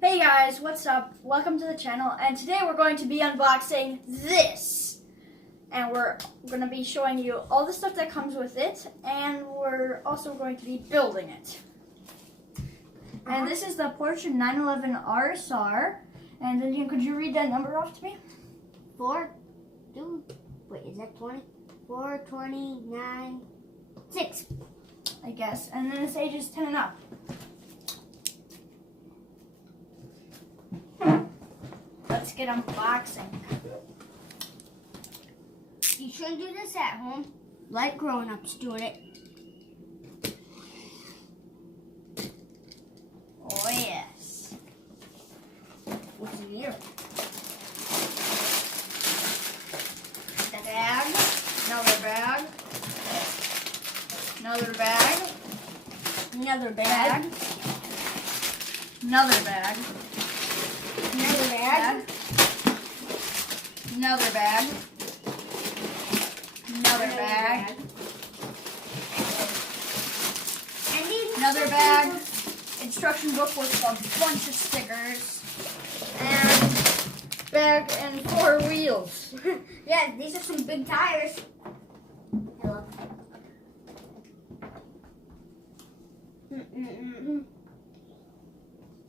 Hey guys, what's up? Welcome to the channel, and today we're going to be unboxing this. And we're going to be showing you all the stuff that comes with it, and we're also going to be building it. And this is the Porsche 911 RSR. And then could you read that number off to me? 429 6. I guess. And then it's ages 10 and up. Let's get unboxing. You shouldn't do this at home. Like grown-ups doing it. Oh yes. What's in here? The bag. Another bag. Another bag. Another bag. Another bag. Another bag. Another bag. Another bag. Another bag. Instruction book with a bunch of stickers. And bag and 4 wheels. Yeah, these are some big tires. Hello.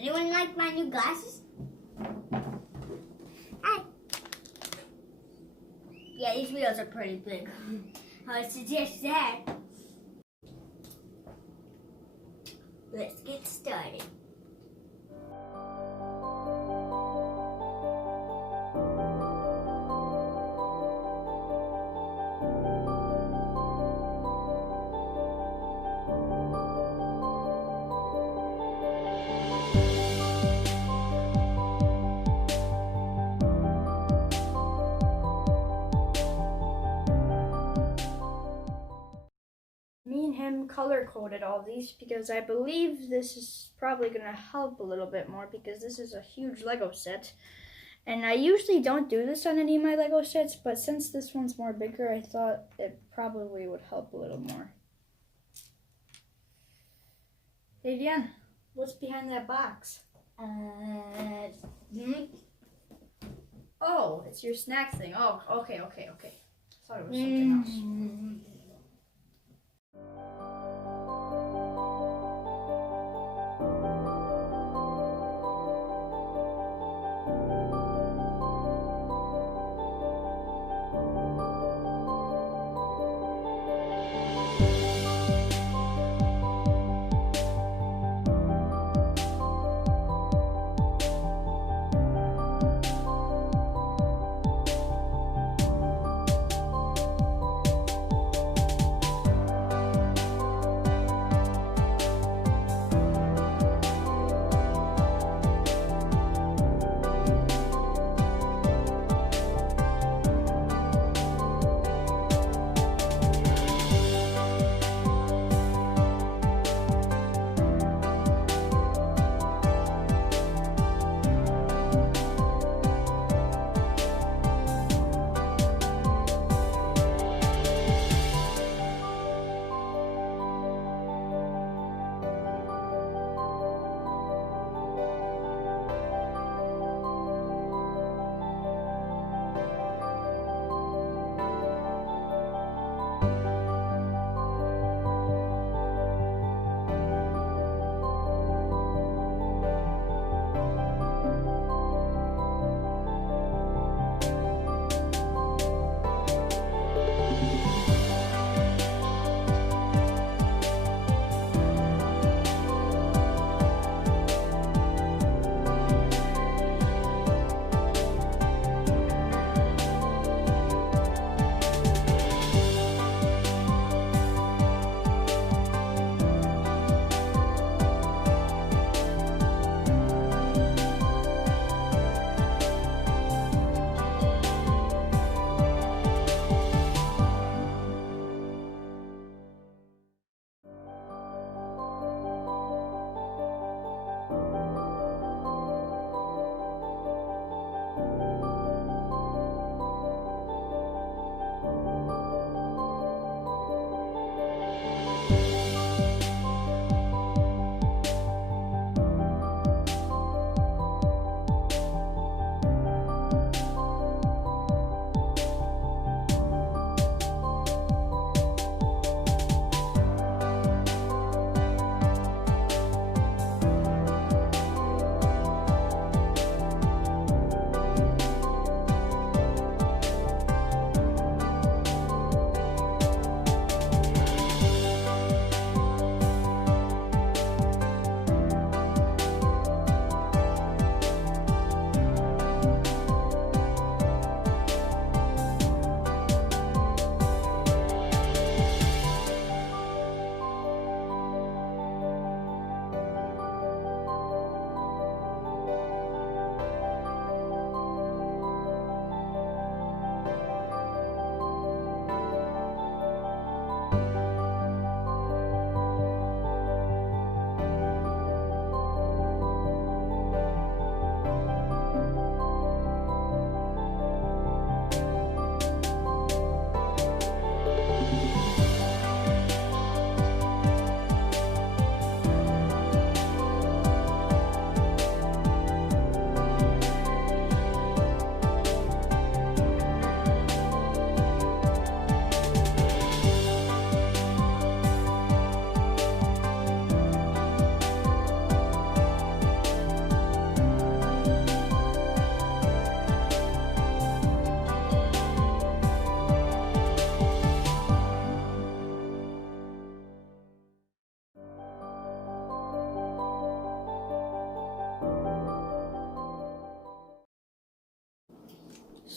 Anyone like my new glasses? Hi. Yeah, these wheels are pretty big. I suggest that. Let's get started. Me and him color coded all these because I believe this is probably going to help a little bit more because this is a huge Lego set. And I usually don't do this on any of my Lego sets, but since this one's more bigger, I thought it probably would help a little more. Hey Diane, what's behind that box? Oh, it's your snack thing. Oh, okay. Thought it was something else.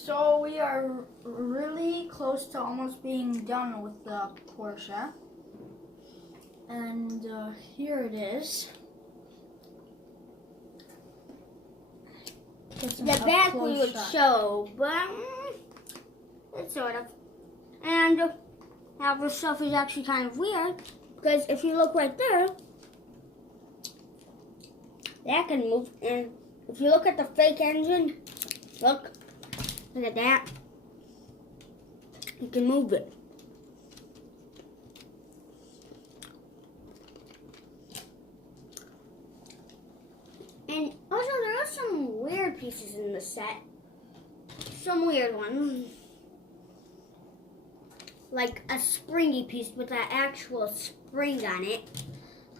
So we are really close to almost being done with the Porsche. And here it is. The back we would show, but it's sort of. And how this stuff is actually kind of weird, because if you look right there, that can move. And if you look at the fake engine, look at that. You can move it. And also, there are some weird pieces in the set. Some weird ones. Like a springy piece with an actual spring on it.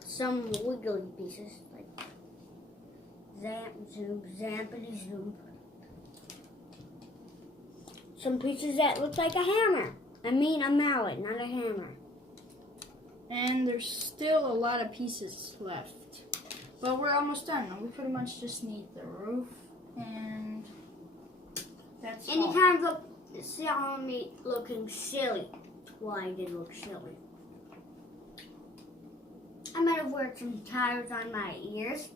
Some wiggly pieces. Like zamp, zoom, zampity, zoom. Some pieces that look like a hammer. I mean a mallet, not a hammer. And there's still a lot of pieces left. But we're almost done. We pretty much just need the roof and that's all. Anytime look saw me looking silly. Well, I did look silly. I might have worn some tires on my ears.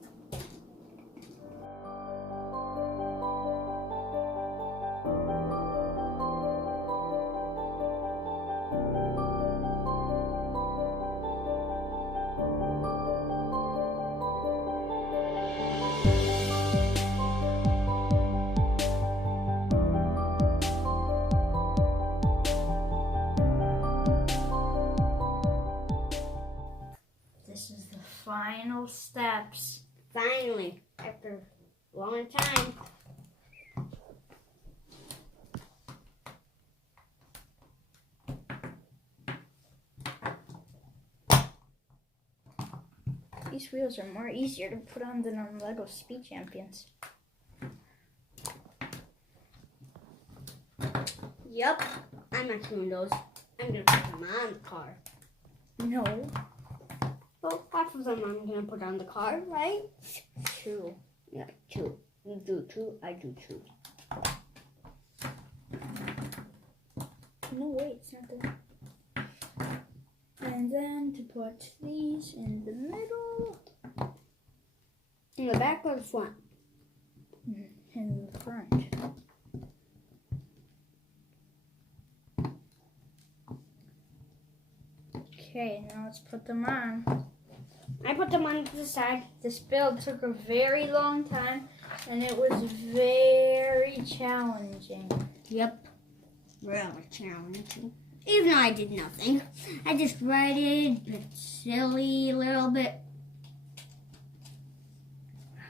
This is the final steps. Finally, after a long time. These wheels are more easier to put on than on Lego Speed Champions. Yep, I'm not doing those. I'm gonna put them on the car. No. Well, half of them I'm gonna put on the car, right? 2. Yeah, 2. You do 2, I do 2. No, wait, it's not that. And then to put these in the middle. In the back or the front? In the front. Okay, now let's put them on. I put them on the side. This build took a very long time and it was very challenging. Yep. Really challenging. Even though I did nothing. I just righted, bit silly a little bit.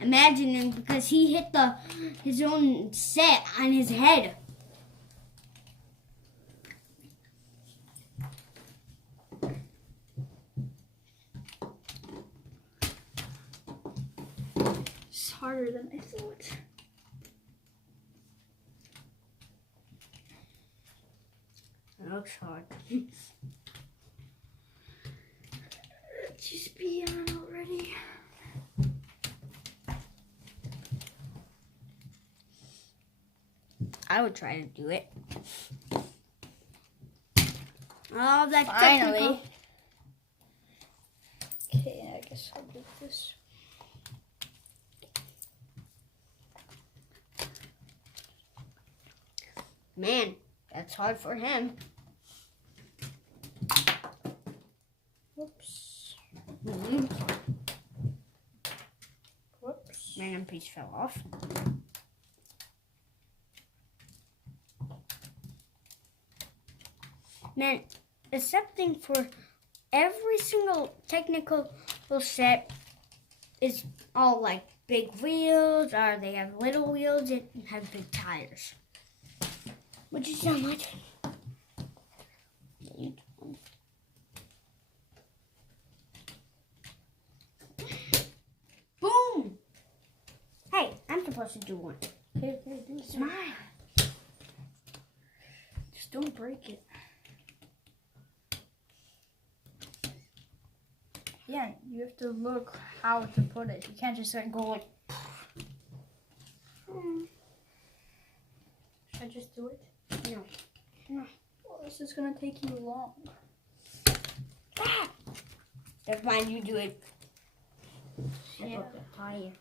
Imagining because he hit his own set on his head. It's harder than I thought. It looks hard. Just be on already. I would try to do it. Oh, that's Finally. technical. Okay, I guess I'll do this. Man, that's hard for him. Whoops. Mm-hmm. Whoops. Random piece fell off. Man, accepting for every single technical set is all like big wheels, or they have little wheels and have big tires. Which is so much. Boom! Hey, I'm supposed to do one. Okay, do it. It's mine. Just don't break it. Yeah, you have to look how to put it. You can't just like go like. I just do it? No. Well, this is gonna take you long. Ah! Never mind, you do it. Yeah. Look at the tire.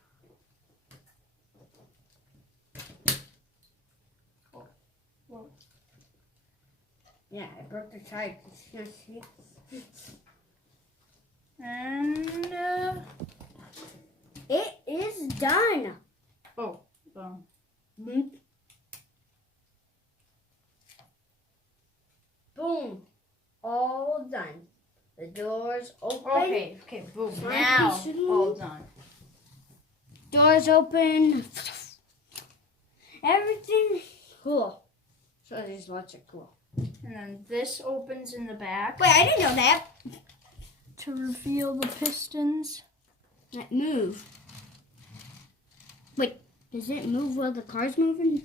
Whoa. Yeah, I broke the tire. You see? And It is done. oh, well. Boom. Boom. All done. The doors open. Okay, boom. Front Now, piece of all the- done. Doors open. Everything cool. So these lots are cool. And then this opens in the back Wait, I didn't know that. to reveal the pistons. That move. Wait, does it move while the car's moving?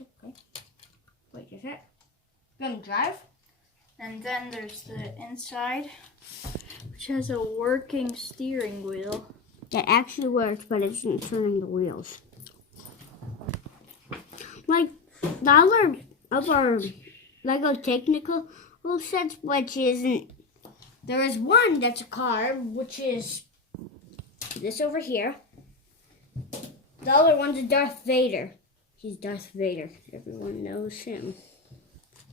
Okay. Wait, is that gonna drive? And then there's the inside, which has a working steering wheel. That actually works, but it's not turning the wheels. Like the other of our Lego Technical sets, which isn't. There is one that's a car, which is this over here. The other one's a Darth Vader. He's Darth Vader. Everyone knows him.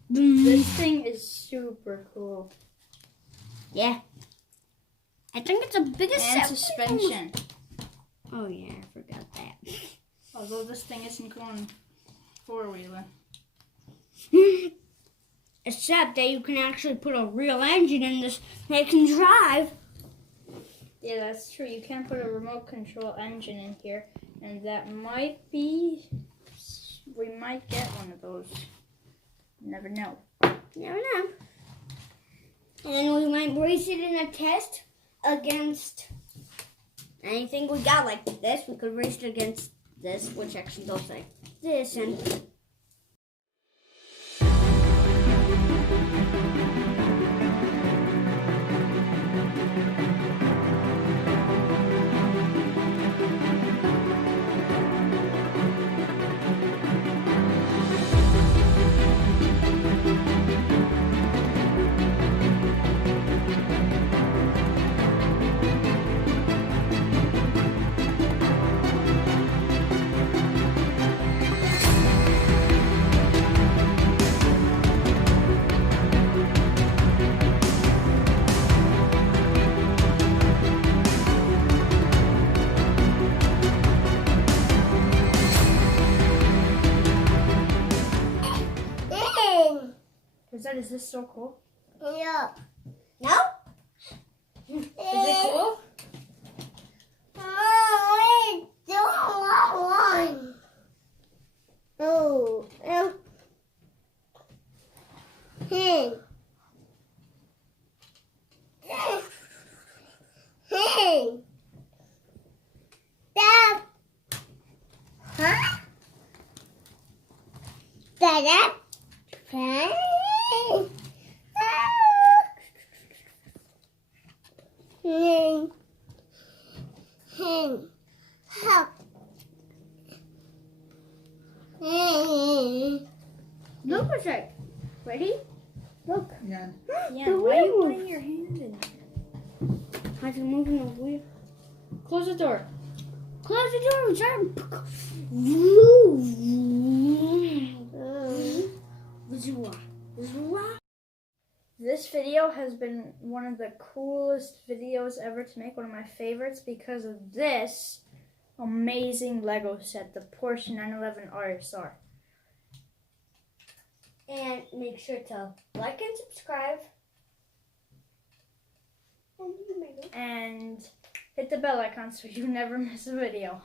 This thing is super cool. Yeah. I think it's the biggest And set. suspension. Oh yeah, I forgot that. Although this thing isn't going four-wheeler. Except that you can actually put a real engine in this that can drive. Yeah, that's true. You can put a remote control engine in here, and that might be. We might get one of those. You never know. You never know. And then we might race it in a test against anything we got like this. We could race it against this, which actually goes like this, and Is this so cool? yeah. No? Is it cool? I don't want one. Oh, hey. Hey. Dad. Huh? Dad. Hey. Hey. Hey. Help. Hey. Look what's that. Ready? Look. Yeah. Yeah. The Why are you wheel. putting your hand in there? How's it moving the wheel? Close the door. Close the door. This video has been one of the coolest videos ever to make, one of my favorites, because of this amazing Lego set, the Porsche 911 RSR. And make sure to like and subscribe. And hit the bell icon so you never miss a video.